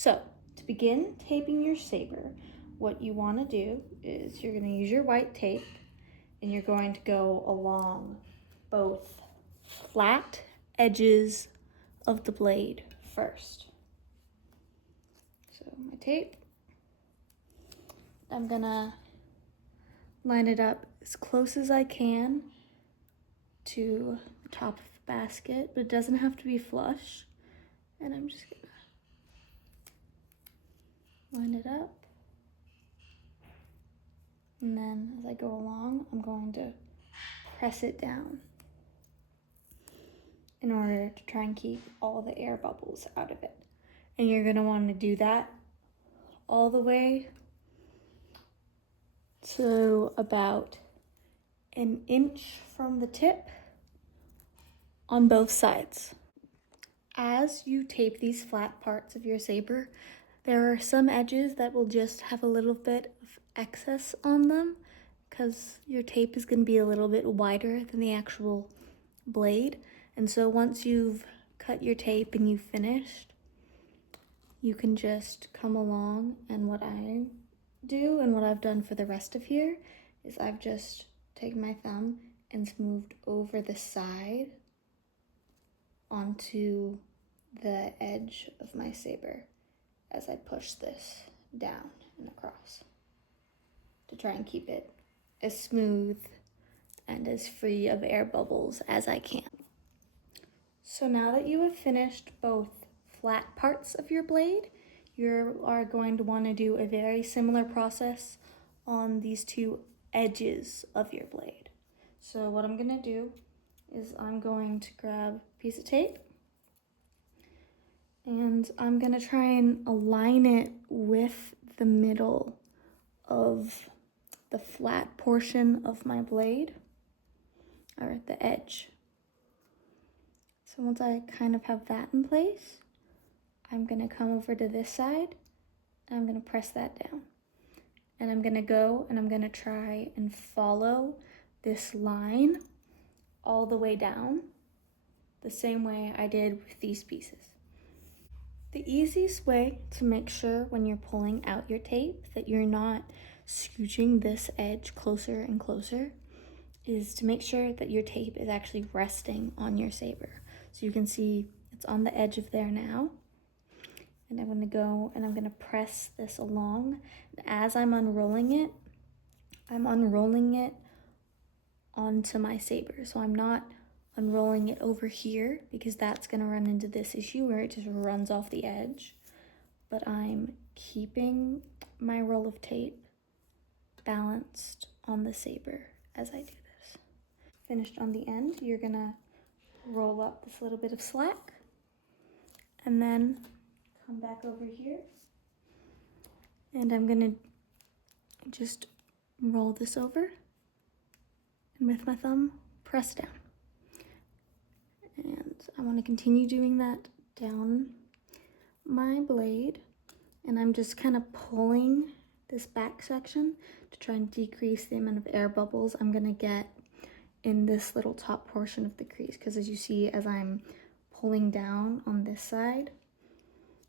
So to begin taping your saber, what you want to do is you're going to use your white tape and you're going to go along both flat edges of the blade first. So my tape, I'm gonna line it up as close as I can to the top of the basket, but it doesn't have to be flush. And I'm just gonna line it up. And then as I go along, I'm going to press it down in order to try and keep all the air bubbles out of it. And you're gonna want to do that all the way to about an inch from the tip on both sides. As you tape these flat parts of your saber, there are some edges that will just have a little bit of excess on them because your tape is going to be a little bit wider than the actual blade. And so once you've cut your tape and you've finished, you can just come along, and what I do and what I've done for the rest of here is I've just taken my thumb and smoothed over the side onto the edge of my saber as I push this down and across to try and keep it as smooth and as free of air bubbles as I can. So now that you have finished both flat parts of your blade, you are going to want to do a very similar process on these two edges of your blade. So what I'm going to do is I'm going to grab a piece of tape and I'm going to try and align it with the middle of the flat portion of my blade, or the edge. So once I kind of have that in place, I'm going to come over to this side and I'm going to press that down. And I'm going to go and I'm going to try and follow this line all the way down the same way I did with these pieces. The easiest way to make sure when you're pulling out your tape that you're not scooching this edge closer and closer is to make sure that your tape is actually resting on your saber. So you can see it's on the edge of there now. And I'm going to go and I'm going to press this along. And as I'm unrolling it onto my saber. So I'm not unrolling it over here because that's going to run into this issue where it just runs off the edge. But I'm keeping my roll of tape balanced on the saber as I do this. Finished on the end, you're going to roll up this little bit of slack and then come back over here, and I'm gonna just roll this over and with my thumb press down. And I want to continue doing that down my blade, and I'm just kind of pulling this back section to try and decrease the amount of air bubbles I'm gonna get in this little top portion of the crease, because as you see, as I'm pulling down on this side,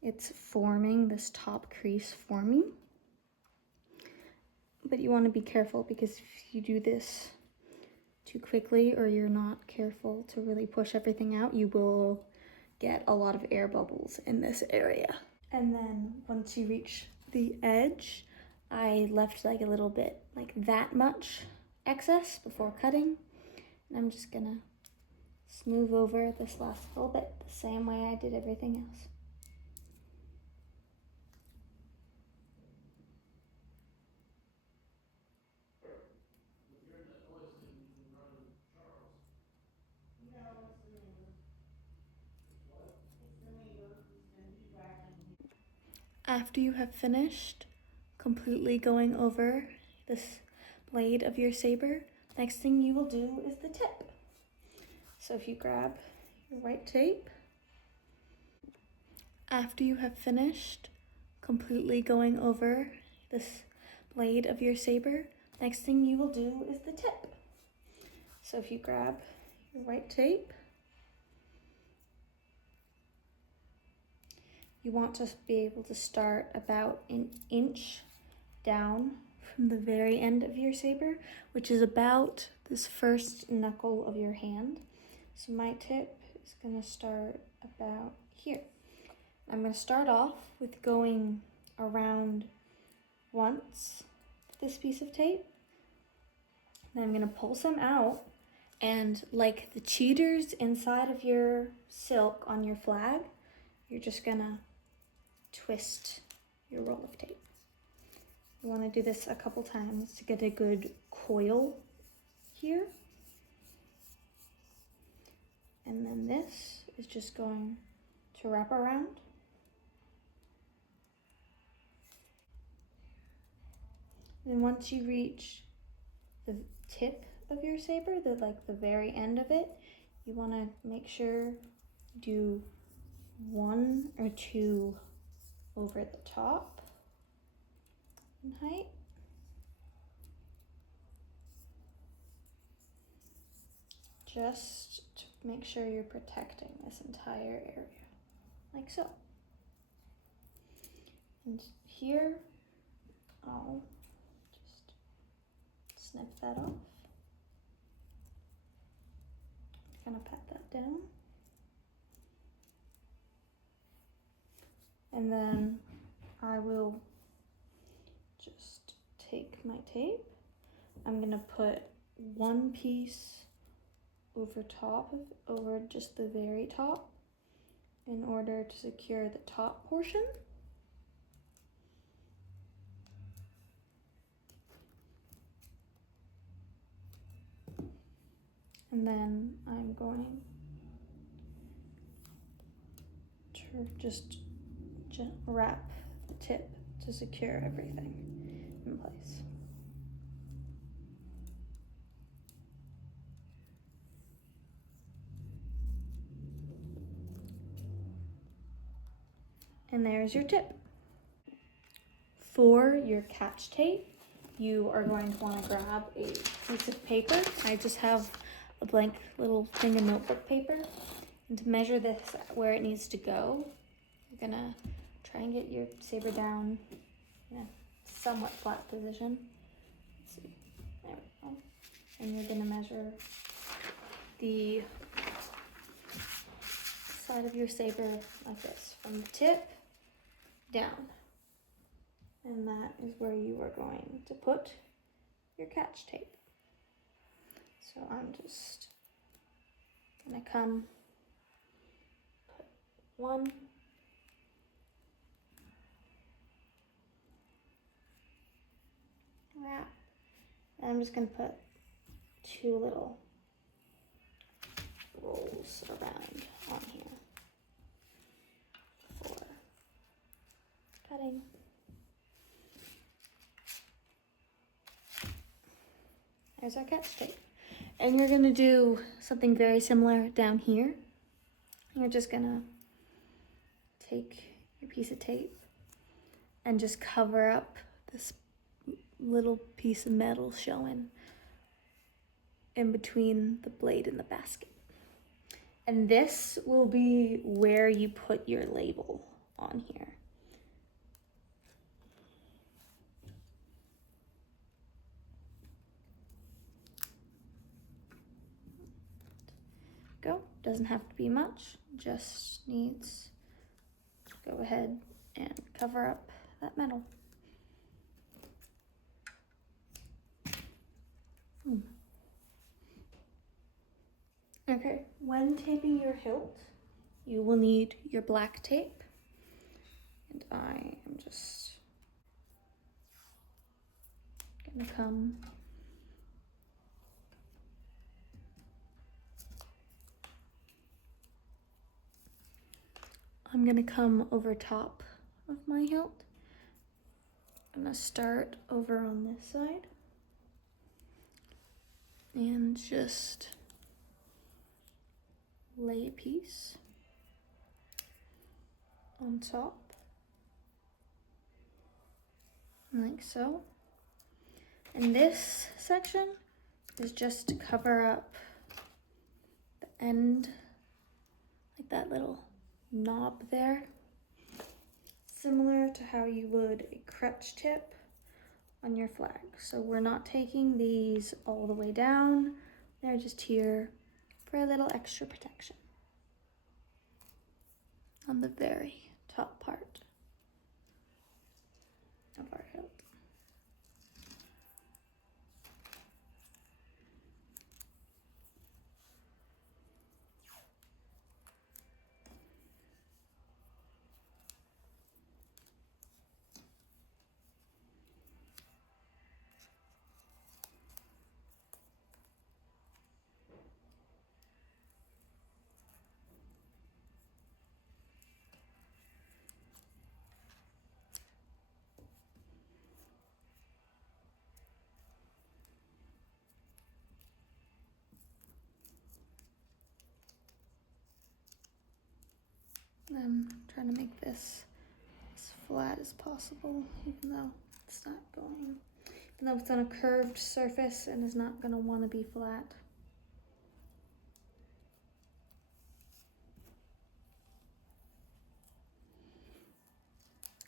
it's forming this top crease for me. But you want to be careful, because if you do this too quickly or you're not careful to really push everything out, you will get a lot of air bubbles in this area. And then once you reach the edge, I left like a little bit, like that much excess before cutting. And I'm just gonna smooth over this last little bit the same way I did everything else. After you have finished completely going over this blade of your saber, next thing you will do is the tip. So if you grab your white tape, after you have finished completely going over this blade of your saber, next thing you will do is the tip. So if you grab your white tape you want to be able to start about an inch down from the very end of your saber, which is about this first knuckle of your hand. So my tip is gonna start about here. I'm gonna start off with going around once with this piece of tape. Then I'm gonna pull some out, and like the cheaters inside of your silk on your flag, you're just gonna twist your roll of tape. You want to do this a couple times to get a good coil here. And then this is just going to wrap around. And once you reach the tip of your saber, the very end of it, you want to make sure you do 1 or 2 over the top in height. Just to make sure you're protecting this entire area, like so. And here, I'll just snip that off. Kind of pat that down. And then I will just take my tape. I'm gonna put one piece over just the very top in order to secure the top portion. And then I'm going to just wrap the tip to secure everything in place. And there's your tip. For your catch tape, you are going to want to grab a piece of paper. I just have a blank little thing of notebook paper. And to measure this where it needs to go, you're gonna try and get your saber down in a somewhat flat position. Let's see, there we go. And you're gonna measure the side of your saber like this, from the tip down. And that is where you are going to put your catch tape. So I'm just gonna come put 1, wrap, and I'm just gonna put 2 little rolls around on here for cutting. There's our catch tape. And you're gonna do something very similar down here. You're just gonna take your piece of tape and just cover up this little piece of metal showing in between the blade and the basket. And this will be where you put your label on here. Go. Doesn't have to be much, just needs to go ahead and cover up that metal. Okay, when taping your hilt, you will need your black tape, and I am just gonna come over top of my hilt. I'm gonna start over on this side and just lay a piece on top, like so. And this section is just to cover up the end, like that little knob there. similar to how you would a crutch tip on your flag. So we're not taking these all the way down. They're just here for a little extra protection on the very top part of our hilt. I'm trying to make this as flat as possible, even though it's not going, even though it's on a curved surface and is not going to want to be flat.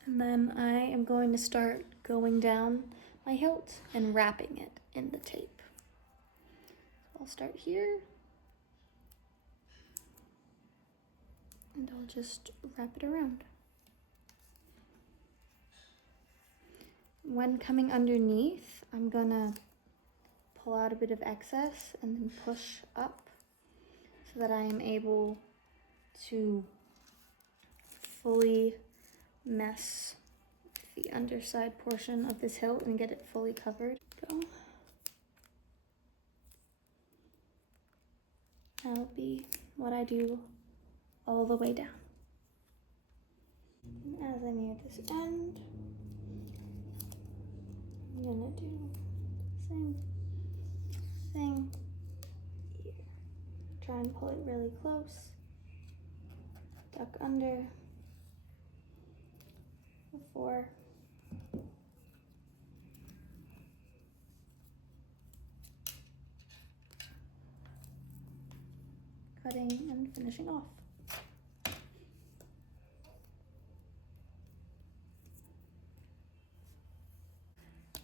And then I am going to start going down my hilt and wrapping it in the tape. So I'll start here. And I'll just wrap it around. When coming underneath, I'm gonna pull out a bit of excess and then push up so that I am able to fully mess with the underside portion of this hilt and get it fully covered. Go. That'll be what I do all the way down. And as I near this end, I'm gonna do the same thing here. Try and pull it really close. Duck under before cutting and finishing off.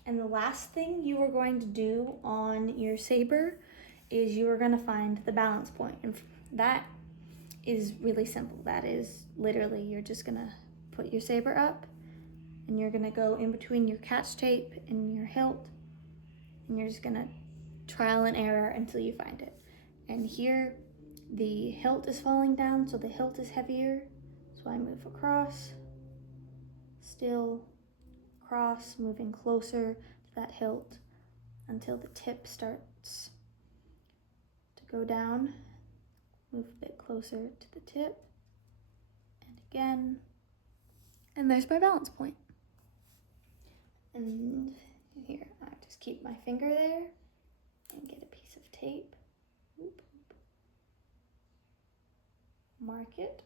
And the last thing you are going to do on your saber is you are going to find the balance point. And that is really simple. That is literally, you're just going to put your saber up and you're going to go in between your catch tape and your hilt. And you're just going to trial and error until you find it. And here the hilt is falling down, so the hilt is heavier. So I move across, still, across, moving closer to that hilt until the tip starts to go down. Move a bit closer to the tip, and again, and there's my balance point. And here, I just keep my finger there and get a piece of tape. Oop, oop. Mark it.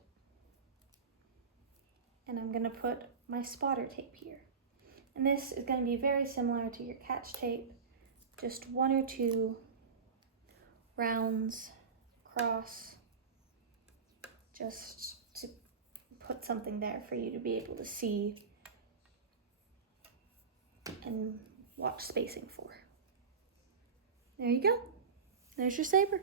And I'm gonna put my spotter tape here. And this is gonna be very similar to your catch tape, just 1 or 2 rounds across, just to put something there for you to be able to see and watch spacing for. There you go. There's your saber.